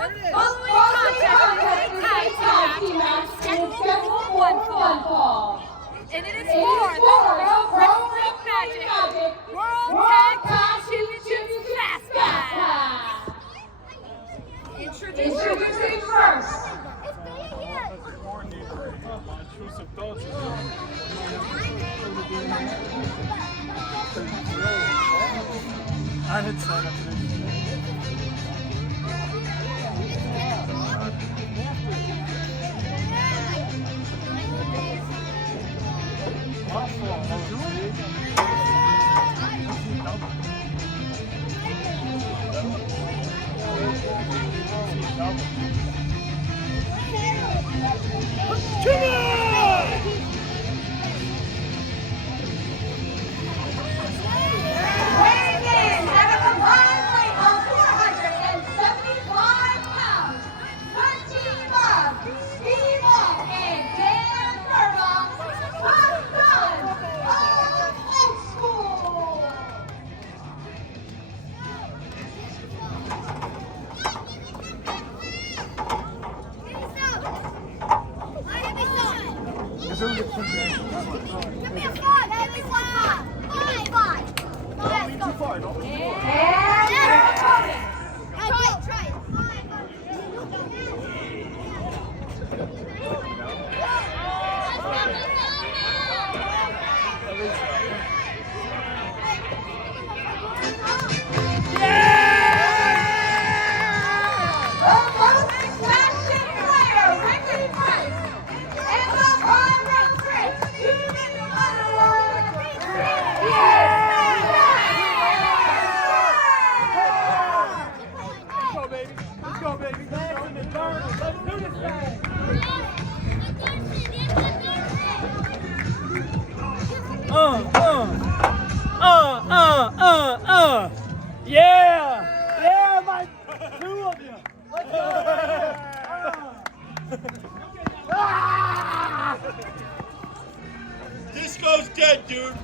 Following contest is a tag team match scheduled for one fall. And it is for the World Wrestling Magic World Tag Team Championships Fastpass. Introducing first. I didn't sign up for this. Yeah, my two of you. Let's go. Disco's dead, dude.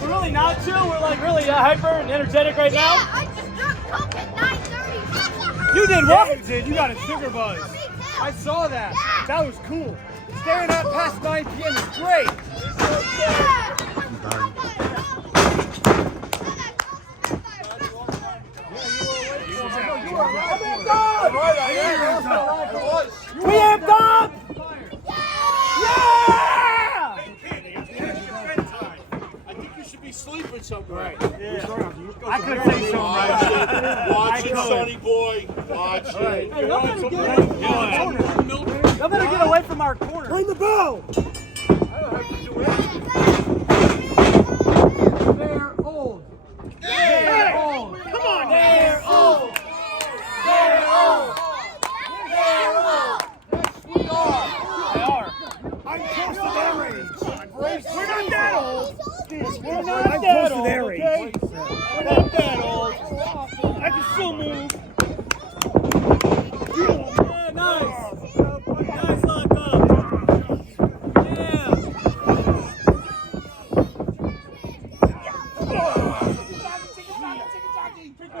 We're really not two. We're like really hyper and energetic right now. Yeah, I just drunk Coke at 9:30. You did what? Yeah, you did. You got a sugar buzz. I saw that. Yeah. That was cool. Staying up past 9 p.m. is great. We have done! Yeah! I think you should be sleeping somewhere. Yeah. I could say so. Watch it, Sonny boy. Watch it. Hey, y'all better get away from our corner. Ring the bell! They're old. They're old. Come on. They're old. They're old. They're old. Yes, we are. They are. I'm close to their age. We're not that old. We're not that old. Okay? We're not that old. I can still move. Yeah, nice. Nice lock up. Yeah.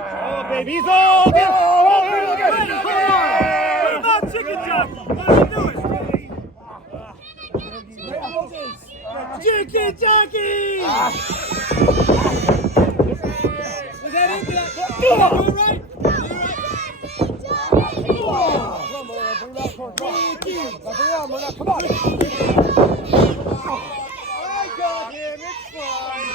Oh, baby, he's old. What about Chicken Jockey? What are you doing? Chicken Jockey! Was that it? Did I do it right? Come on. I got him. It's fine.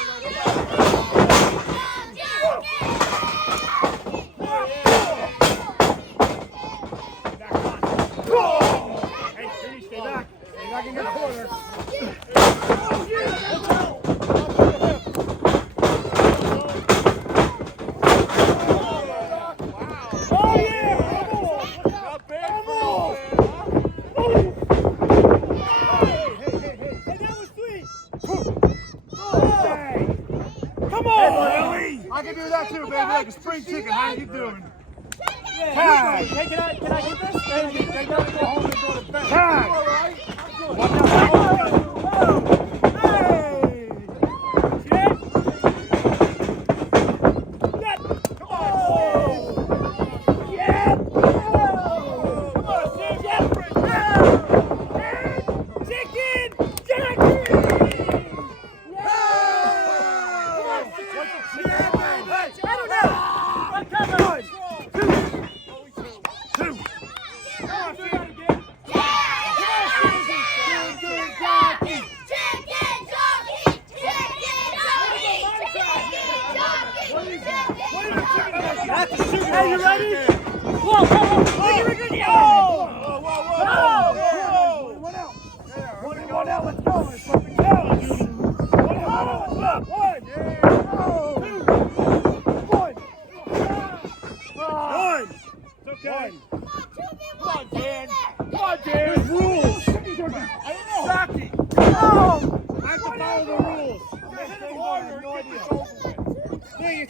Hey, stay back. Stay back in your corner. Oh, yeah! Not bad for you, man. Hey, that was sweet. Hey. Come on! Hey, I can do that too, baby. Like a spring chicken. How you doing? Tag! Hey, can I get this? They gotta go home and go to bed. Tag! All right? Watch out. Hey! See that? Hey, you ready? Whoa, whoa, whoa. Whoa, whoa, whoa, whoa. 21 out, let's go. Let's fucking go. 21 out, let's go. 1, 2, 1. It's okay. Come on, Dan. Come on, Dan. There's rules. I don't know. Rocky. No. I have to follow the rules.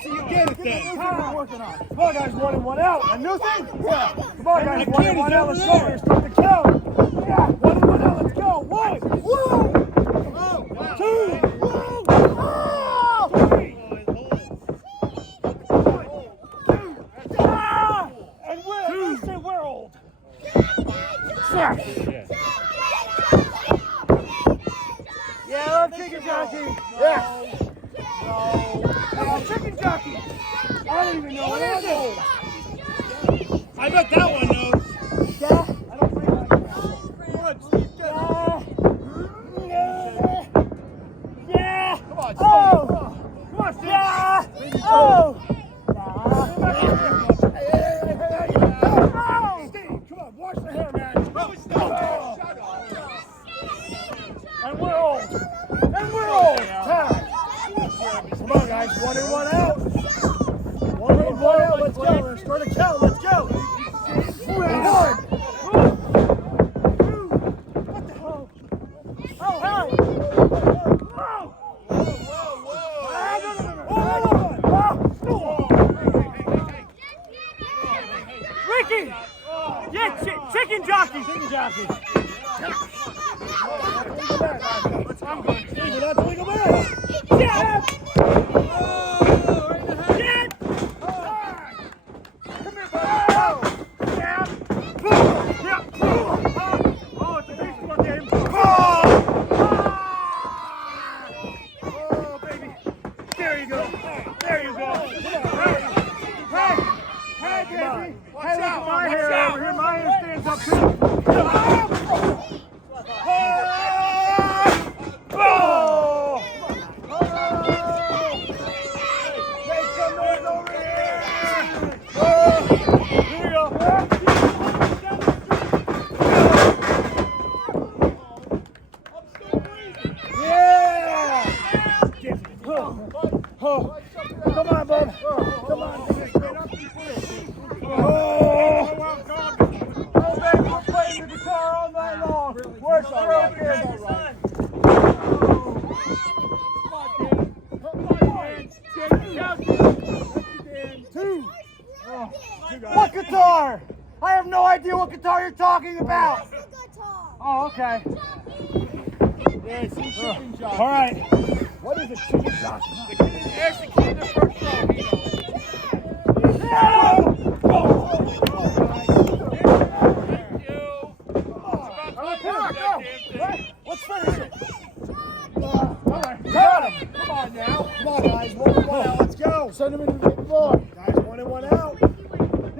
So you get it then. Come on, working on. Come on, guys, 1 and 1 out. A new thing? Yeah. Come on, guys, 1 and 1 out. Let's go. Let's start the count. Yeah, 1 and 1 out. Let's go. 1. Woo. 2. Woo. 3. And we're say we're old. 6. Yeah, I'm chicken jockey. Yeah. No. I'm chicken jockey. I don't even know what is it. I bet that one knows. Yeah. I don't play like that. Yeah. Come on, Steve. Oh. Come on, Steve. Yeah. Oh. Steve, come on, wash the hair, man. Shut up. And we're old. And we're old. Time. Come on, guys. 1 and 1 out. 1 and 1 out. Let's go. Let's start a count. Let's go. 1. What the hell? Oh, hey. Ricky! Yeah, chicken jockey! Chicken jockey! I'm going to that legal man! Yeah! Get! Come here, buddy! Yeah! Oh, it's a baseball game! Oh, baby! There you go! There you go! Hey! Hey, baby! Hey, look at my hair over here! My hair stands up too! Come on, bud. Come on. Oh, baby, we're playing the guitar all night long. We're so right here. What guitar? I have no idea what guitar you're talking about. Oh, okay. Yeah, some chicken jockey. All right. What is a chicken jockey? There's the kid in the first row. Let's finish it. All right. Got him. Come on now. Come on, guys. 1 and 1 out. Let's go. Send him into the big floor. Guys, 1 and 1 out.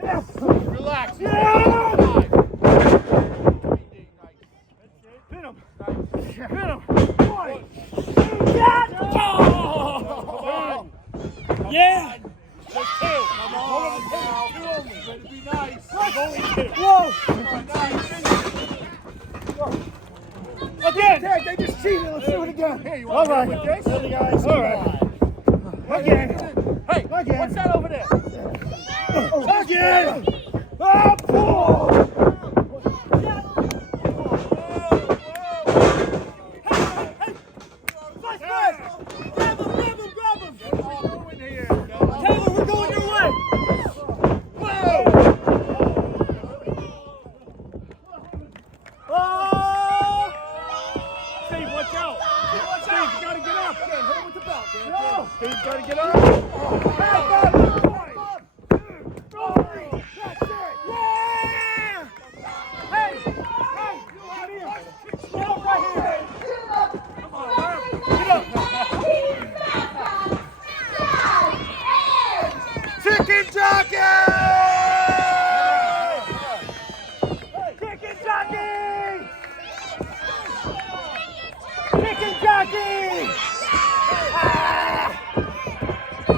Yes. Relax. Yeah. Hit him. Hit him. 1. Yeah. Yeah. Just 2. Come on now. 2 only. Better be nice. Only 2. Whoa. Again. They just cheated. Let's do it again. Here, you want to do it with this? Ready, guys? All right. Again. Hey, again. What's that over there? Again. Up. Steve's got to get up. Chicken jockey! Chicken jockey! Chicken jockey! Ah! Oh,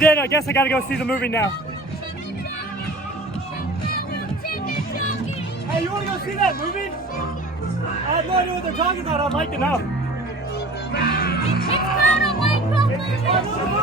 did. I guess I gotta go see the movie now. Hey, you wanna go see that movie? I have no idea what they're talking about. I'd like to know. It's called a white coat movie.